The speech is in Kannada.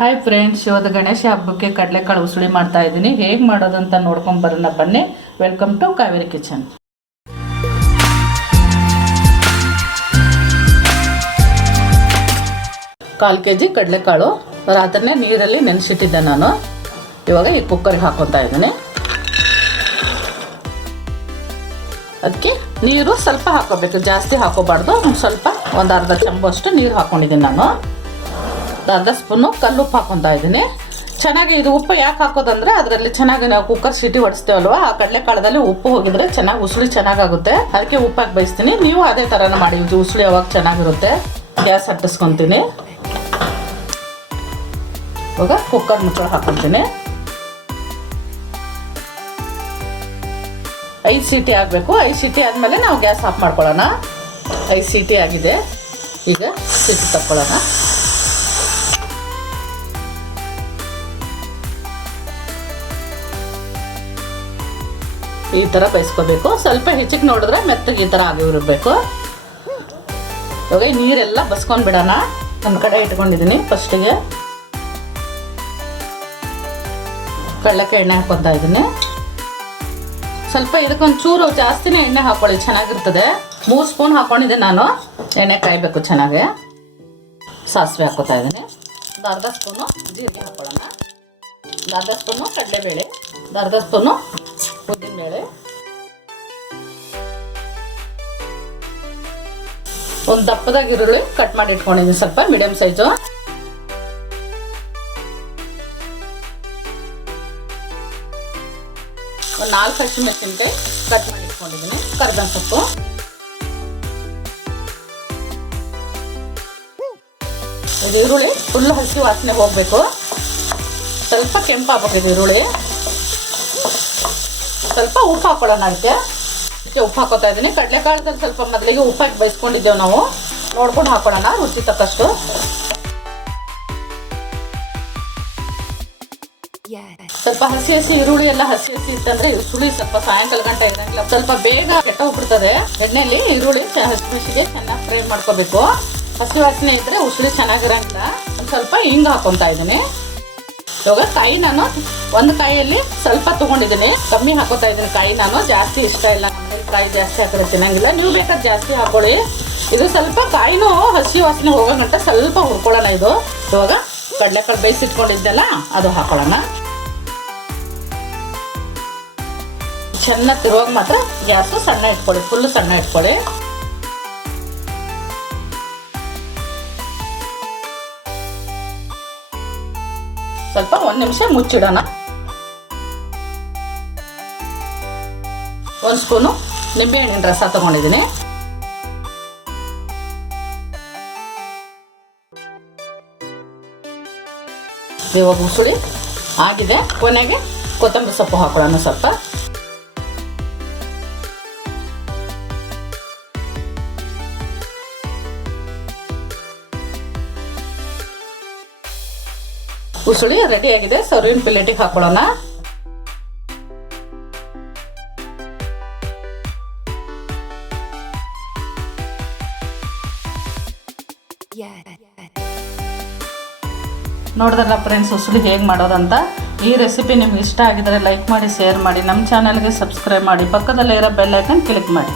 ಹಾಯ್ ಫ್ರೆಂಡ್ಸ್, ಇವತ್ತು ಗಣೇಶ ಹಬ್ಬಕ್ಕೆ ಕಡಲೆಕಾಳು ಉಸುಳಿ ಮಾಡ್ತಾ ಇದ್ದೀನಿ. ಹೇಗೆ ಮಾಡೋದಂತ ನೋಡ್ಕೊಂಡು ಬರೋಣ ಬನ್ನಿ. Welcome to Kaveri kitchen. ಕಾಲು ಕೆಜಿ ಕಡಲೆಕಾಳು ರಾತ್ರಿನೇ ನೀರಲ್ಲಿ ನೆನೆಸಿಟ್ಟಿದ್ದೆ ನಾನು. ಇವಾಗ ಈ ಕುಕ್ಕರಿಗೆ ಹಾಕೊತಾ ಇದ್ದೀನಿ. ಅದಕ್ಕೆ ನೀರು ಸ್ವಲ್ಪ ಹಾಕೋಬೇಕು, ಜಾಸ್ತಿ ಹಾಕೋಬಾರ್ದು. ಸ್ವಲ್ಪ ಒಂದು ಅರ್ಧ ಚಮಚಷ್ಟು ನೀರು ಹಾಕ್ಕೊಂಡಿದ್ದೀನಿ ನಾನು. ಅರ್ಧ ಸ್ಪೂನು ಕಲ್ಲುಪ್ಪು ಹಾಕೊತಾ ಇದ್ದೀನಿ. ಚೆನ್ನಾಗಿ ಇದು ಉಪ್ಪು ಯಾಕೆ ಹಾಕೋದಂದ್ರೆ ಅದರಲ್ಲಿ ಚೆನ್ನಾಗಿ ನಾವು ಕುಕ್ಕರ್ ಸೀಟಿ ಹೊಡಿಸ್ತೇವಲ್ವ, ಆ ಕಡಲೆಕಾಳದಲ್ಲಿ ಉಪ್ಪು ಹೋಗಿದ್ರೆ ಚೆನ್ನಾಗಿ ಉಸುಳಿ ಚೆನ್ನಾಗಾಗುತ್ತೆ. ಅದಕ್ಕೆ ಉಪ್ಪಾಕಿ ಬೇಯಿಸ್ತೀನಿ. ನೀವು ಅದೇ ಥರನ ಮಾಡಿ, ಉಸುಳಿ ಅವಾಗ ಚೆನ್ನಾಗಿರುತ್ತೆ. ಗ್ಯಾಸ್ ಹತ್ತಿಸ್ಕೊತೀನಿ. ಇವಾಗ ಕುಕ್ಕರ್ ಮುಚ್ಚಳ ಹಾಕೊತೀನಿ. 5 ಸೀಟಿ ಆಗಬೇಕು. 5 ಸೀಟಿ ಆದಮೇಲೆ ನಾವು ಗ್ಯಾಸ್ ಆಫ್ ಮಾಡ್ಕೊಳ್ಳೋಣ. 5 ಸೀಟಿ ಆಗಿದೆ. ಈಗ ಸೀಟಿ ತಕ್ಕೊಳ್ಳೋಣ. ಈ ಥರ ಬೇಯಿಸ್ಕೋಬೇಕು. ಸ್ವಲ್ಪ ಹೆಚ್ಚಿಗೆ ನೋಡಿದ್ರೆ ಮೆತ್ತಗೆ ಈ ಥರ ಆಗಿರಬೇಕು. ಇವಾಗ ನೀರೆಲ್ಲ ಬಸ್ಕೊಂಡು ಬಿಡೋಣ. ಒಂದು ಕಡೆ ಇಟ್ಕೊಂಡಿದ್ದೀನಿ. ಫಸ್ಟಿಗೆ ಕಡಲೆಕಾಯಿ ಎಣ್ಣೆ ಹಾಕ್ಕೊತಾ ಇದ್ದೀನಿ. ಸ್ವಲ್ಪ ಇದಕ್ಕೊಂದು ಚೂರು ಜಾಸ್ತಿನೇ ಎಣ್ಣೆ ಹಾಕ್ಕೊಳ್ಳಿ, ಚೆನ್ನಾಗಿರ್ತದೆ. 3 ಸ್ಪೂನ್ ಹಾಕ್ಕೊಂಡಿದ್ದೆ ನಾನು. ಎಣ್ಣೆ ಕಾಯಬೇಕು ಚೆನ್ನಾಗಿ. ಸಾಸಿವೆ ಹಾಕ್ಕೊತಾ ಇದ್ದೀನಿ. ಒಂದು ಅರ್ಧ ಸ್ಪೂನು ಜೀರಿಗೆ ಹಾಕ್ಕೊಳ್ಳೋಣ. ಒಂದು ಅರ್ಧ ಸ್ಪೂನು ಕಡಲೆಬೇಳೆ, ಒಂದು ಅರ್ಧ ಸ್ಪೂನು ಉದ್ದಿನಬೇಳೆ, ಒಂದು ದಪ್ಪದಾಗಿ ಈರುಳ್ಳಿ ಕಟ್ ಮಾಡಿ ಇಟ್ಕೊಂಡಿದ್ದೀನಿ, ಸ್ವಲ್ಪ ಮೀಡಿಯಂ ಸೈಜು. ಒಂದು 4 ಹಸಿಮೆಣಸಿನಕಾಯಿ ಕಟ್ ಮಾಡಿ ಇಟ್ಕೊಂಡಿದ್ದೀನಿ. ಕರಿಬೇವಿನ ಸೊಪ್ಪು, ಇದು ಈರುಳ್ಳಿ ಫುಲ್ ಹಸಿ ವಾಸನೆ ಹೋಗಬೇಕು. ಸ್ವಲ್ಪ ಕೆಂಪಾಗಬೇಕು ಈರುಳ್ಳಿ. ಸ್ವಲ್ಪ ಉಪ್ಪು ಹಾಕೊಳ್ಳೋಣ. ಅದಕ್ಕೆ ಉಪ್ಪು ಹಾಕೋತಾ ಇದ್ದೀನಿ. ಕಡಲೆಕಾಳದಲ್ಲಿ ಸ್ವಲ್ಪ ಮೊದಲಿಗೆ ಉಪ್ಪು ಹಾಕಿ ಬೇಯಿಸ್ಕೊಂಡಿದ್ದೇವೆ ನಾವು. ನೋಡ್ಕೊಂಡು ಹಾಕೊಳ್ಳೋಣ ರುಚಿ ತಕ್ಕಷ್ಟು. ಸ್ವಲ್ಪ ಹಸಿ ಈರುಳ್ಳಿ ಎಲ್ಲ ಹಸಿ ಇತ್ತಂದ್ರೆ ಉಸುಳಿ ಸ್ವಲ್ಪ ಸಾಯಂಕಾಲ ಗಂಟೆ ಇರಂಗಿಲ್ಲ, ಸ್ವಲ್ಪ ಬೇಗ ಕೆಟ್ಟ ಹೋಗ್ಬಿಡ್ತದೆ. ಎಣ್ಣೆಯಲ್ಲಿ ಈರುಳ್ಳಿ ಹಸಿಗೆ ಚೆನ್ನಾಗಿ ಫ್ರೈ ಮಾಡ್ಕೋಬೇಕು. ಹಸಿ ವಾಸನೆ ಇದ್ರೆ ಉಸುಳಿ ಚೆನ್ನಾಗಿರಂಗಿಲ್ಲ. ಒಂದು ಸ್ವಲ್ಪ ಹಿಂಗೆ ಹಾಕೊತಾ ಇದ್ದೀನಿ. ಇವಾಗ ಕಾಯಿ ನಾನು ಒಂದು ಕಾಯಿಯಲ್ಲಿ ಸ್ವಲ್ಪ ತೊಗೊಂಡಿದ್ದೀನಿ, ಕಮ್ಮಿ ಹಾಕೋತಾ ಇದ್ದೀನಿ. ಕಾಯಿ ನಾನು ಜಾಸ್ತಿ ಇಷ್ಟ ಇಲ್ಲ, ಕಾಯಿ ಜಾಸ್ತಿ ಹಾಕಿದ್ರೆ ತಿನ್ನಂಗಿಲ್ಲ. ನೀವು ಬೇಕಾದ್ರೆ ಜಾಸ್ತಿ ಹಾಕೊಳ್ಳಿ. ಇದು ಸ್ವಲ್ಪ ಕಾಯಿನೂ ಹಸಿ ವಾಸನೆ ಹೋಗೋಂಗಂಟ ಸ್ವಲ್ಪ ಹುರ್ಕೊಳ್ಳೋಣ. ಇದು ಇವಾಗ ಕಡಲೆಕಾಳು ಬೇಯಿಸಿಟ್ಕೊಂಡಿದ್ದೆಲ್ಲ ಅದು ಹಾಕೊಳ್ಳೋಣ. ಚೆನ್ನಾಗಿ ತಿರುವಾಗ ಮಾತ್ರ ಗ್ಯಾಸು ಸಣ್ಣ ಇಟ್ಕೊಳ್ಳಿ, ಫುಲ್ ಸಣ್ಣ ಇಟ್ಕೊಳ್ಳಿ. ಸ್ವಲ್ಪ 1 ನಿಮಿಷ ಮುಚ್ಚಿಡೋಣ. 1 ಸ್ಪೂನು ನಿಂಬೆಹಣ್ಣಿನ ರಸ ತಗೊಂಡಿದ್ದೀನಿ. ಇವಾಗ ಉಸುಳಿ ಆಗಿದೆ. ಕೊನೆಗೆ ಕೊತ್ತಂಬರಿ ಸೊಪ್ಪು ಹಾಕೊಳ್ಳೋಣ ಸ್ವಲ್ಪ. ಉಸುಳಿ ರೆಡಿ ಆಗಿದೆ. ಸರ್ವಿಂಗ್ ಪ್ಲೇಟಿಗೆ ಹಾಕೊಳ್ಳೋಣ. ನೋಡಿದ್ರಲ್ಲ ಫ್ರೆಂಡ್ಸ್, ಉಸುಳಿ ಹೇಗೆ ಮಾಡೋದಂತ. ಈ ರೆಸಿಪಿ ನಿಮ್ಗೆ ಇಷ್ಟ ಆಗಿದ್ರೆ ಲೈಕ್ ಮಾಡಿ, ಶೇರ್ ಮಾಡಿ, ನಮ್ಮ ಚಾನಲ್ಗೆ ಸಬ್ಸ್ಕ್ರೈಬ್ ಮಾಡಿ, ಪಕ್ಕದಲ್ಲೇ ಇರೋ ಬೆಲ್ ಐಕನ್ ಕ್ಲಿಕ್ ಮಾಡಿ.